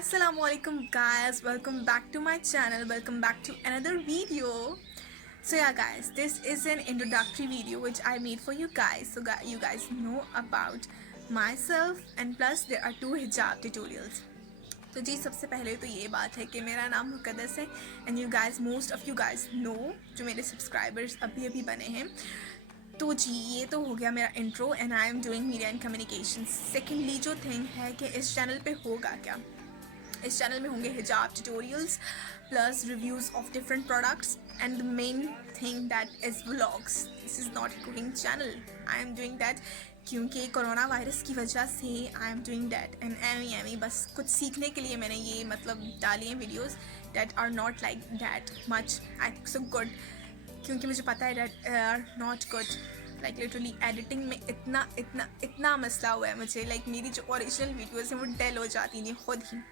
Assalamualaikum guys, welcome back to my channel, welcome back to another video. So yeah guys, this is an introductory video which I made for you guys, so you guys know about myself, and plus there are 2 hijab tutorials. तो जी सबसे पहले तो ये बात है कि मेरा नाम मुक़द्दस है and you guys, most of you guys know, जो मेरे सब्सक्राइबर्स अभी अभी बने हैं. तो जी ये तो हो गया मेरा intro and I am doing media and communication. Secondly जो थिंग है कि इस चैनल पे होगा क्या, इस चैनल में होंगे हिजाब tutorials plus reviews of different products and the main thing that is vlogs. This is not a cooking channel. I am doing that क्योंकि कोरोना वायरस की वजह से I am doing that and एमी बस कुछ सीखने के लिए मैंने ये मतलब डाली हैं videos that are not like that much I think so good, क्योंकि मुझे पता है that are not good. Like literally editing में इतना मसला हुआ है मुझे, लाइक मेरी जो ओरिजिनल वीडियोज़ हैं वो डेल हो जाती थी खुद ही.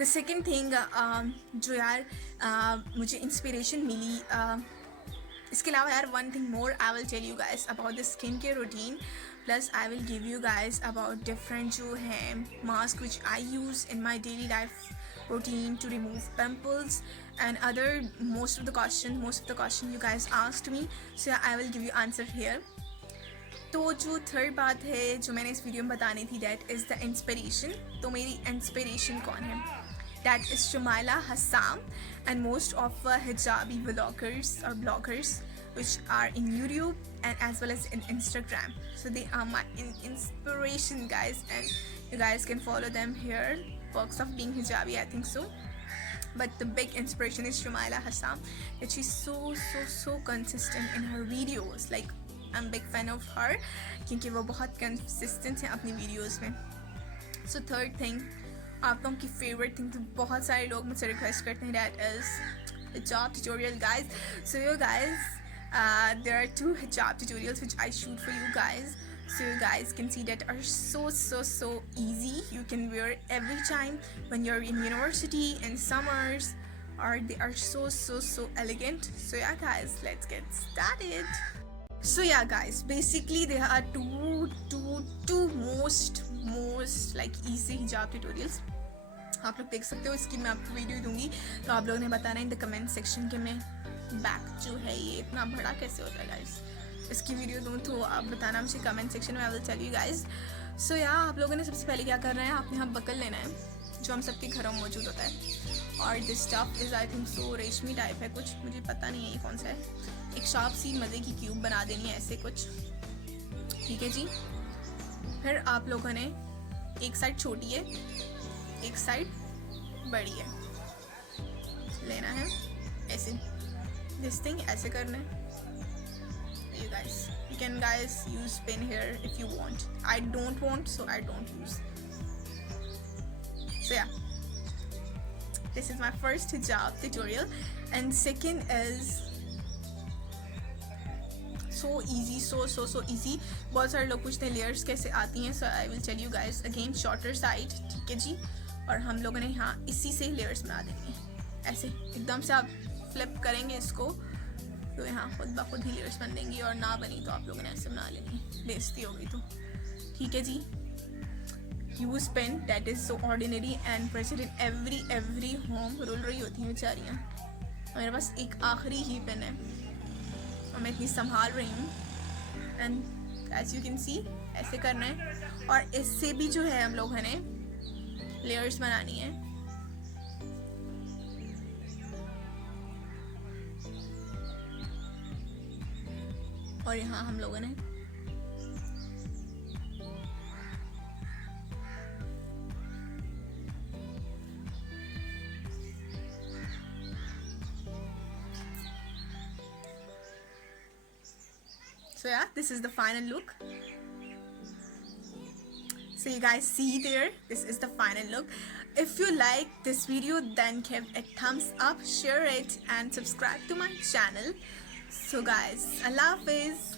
द सेकेंड थिंग जो यार मुझे इंस्पिरेशन मिली, इसके अलावा यार one thing more I will tell you guys about the skin care routine, plus I will give you guys about different जो है mask which I use in my daily life routine to remove pimples and other most of the question you guys asked me, so yeah, I will give you answer here. तो जो थर्ड बात है जो मैंने इस वीडियो में बतानी थी, दैट इज़ द इंस्पिरेशन. तो मेरी इंस्पिरेशन कौन है? That is Shumaila Hasam and most of हिजाबी व्लॉगर्स और bloggers which are in YouTube and as well as in Instagram. So they are my inspiration guys, and you guys can follow them here. Perks of being hijabi, I think so. But the big inspiration is Shumaila Hassam, that she's so consistent in her videos. Like I'm big fan of her क्योंकि वो बहुत consistent है अपनी videos में. So third thing, आप लोगों की favorite thing, तो बहुत सारे लोग मुझसे request करते हैं, that is hijab tutorial guys. So you guys, there are 2 hijab tutorials which I shoot for you guys, so you guys can see that are so easy. You can wear every time when you're in university in summers, or they are so elegant. So yeah guys, let's get started. So yeah guys, basically there are two most like easy hijab tutorials. आप लोग देख सकते हो, इसकी मैं आपको वीडियो दूंगी, तो आप लोगों ने बताना इन द कमेंट सेक्शन के मैं बैक जो है ये इतना बड़ा कैसे होता है गाइस. इसकी वीडियो दूँ तो आप बताना मुझे कमेंट सेक्शन में, I will tell you guys. So या आप लोगों ने सबसे पहले क्या करना है, आपने यहाँ बकल लेना है जो हम सबके घरों में मौजूद होता है, और this stuff is I think सो रेशमी टाइप है कुछ, मुझे पता नहीं है ये कौन सा है. एक शार्प सी मज़े की क्यूब बना देनी है ऐसे कुछ, ठीक है जी. फिर आप लोगों ने एक साइड छोटी है एक साइड बड़ी है लेना है, ऐसे दिस थिंग ऐसे करना है. You guys, you can guys use pen here if you want. I don't want, so I don't use. So yeah, this is my first hijab tutorial, and second is so easy, so easy. बहुत सारे लोग पूछते हैं लेयर्स कैसे आती हैं, so I will tell you guys again. Shorter side, ठीक है जी, और हम लोगों ने यहाँ इसी से लेयर्स बना देंगे. ऐसे एकदम से आप फ्लिप करेंगे इसको तो यहाँ खुद ब खुद ही लेयर्स बन देंगी, और ना बनी तो आप लोगों ने ऐसे बना लेनी, बेइज्जती होगी तो, ठीक है जी. Use pen, that is so ordinary and present in every home. रुल रही होती हैं बेचारियाँ. मेरे पास एक आखिरी ही पेन है और मैं इतनी संभाल रही हूँ. And as you can see ऐसे करना है, और इससे भी जो है हम लोगों ने लेयर्स बनानी है. और यहाँ हम लोगों ने so yeah, this is the final look. So you guys see there, this is the final look. If you like this video, then give a thumbs up, share it and subscribe to my channel. So guys, Allah Hafiz.